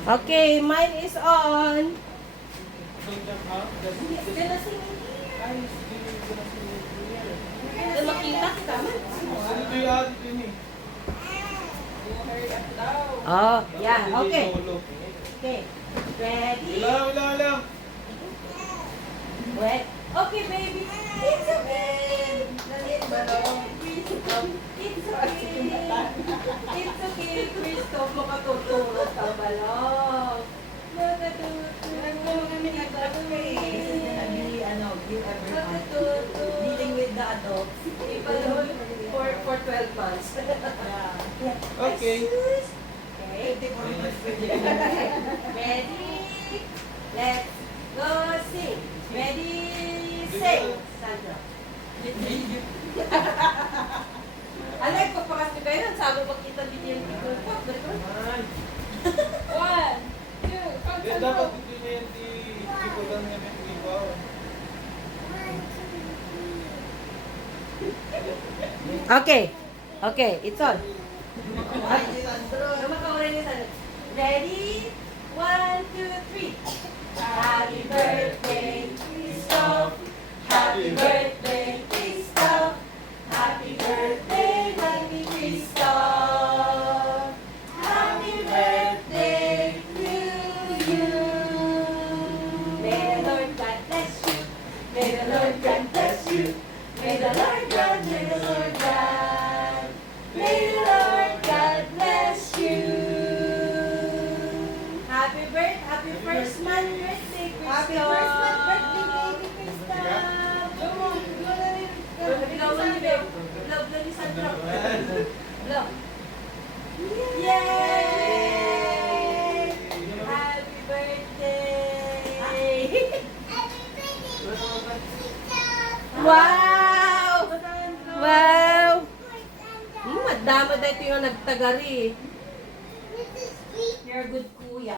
Okay, mine is on. Hindi makita kita. Oh, yeah, okay. Okay, ready? Wala. Wait. Okay, baby. It's okay. It's okay. It's okay. It's okay, Christoph. Makatutulog ka balong. Dealing with the adults. For 12 months. Okay. Ready? Let's go sing. Ready? Sing. Sandra. Alay ko pa kasi kayo. Sabi magkita din yung people ko. One, two, Kaya dapat dito niya yung tipo lang niya may ibaw. Okay. Okay, it's on. Ready? 1, 2, 3. Happy birthday, Christoph. Happy birthday, Christoph. Happy birthday, happy Christoph. Happy birthday to you. May the Lord God bless you. May the Lord God bless you. May the Lord God, may the Lord God. May the Lord God bless you. Happy first month birthday, Christoph. Happy first month birthday, baby Christoph. Love na ni Sandra. Love. Yay! Happy birthday! Wow! Wow! Madama dahil ito yung nagtagari. You're a good kuya.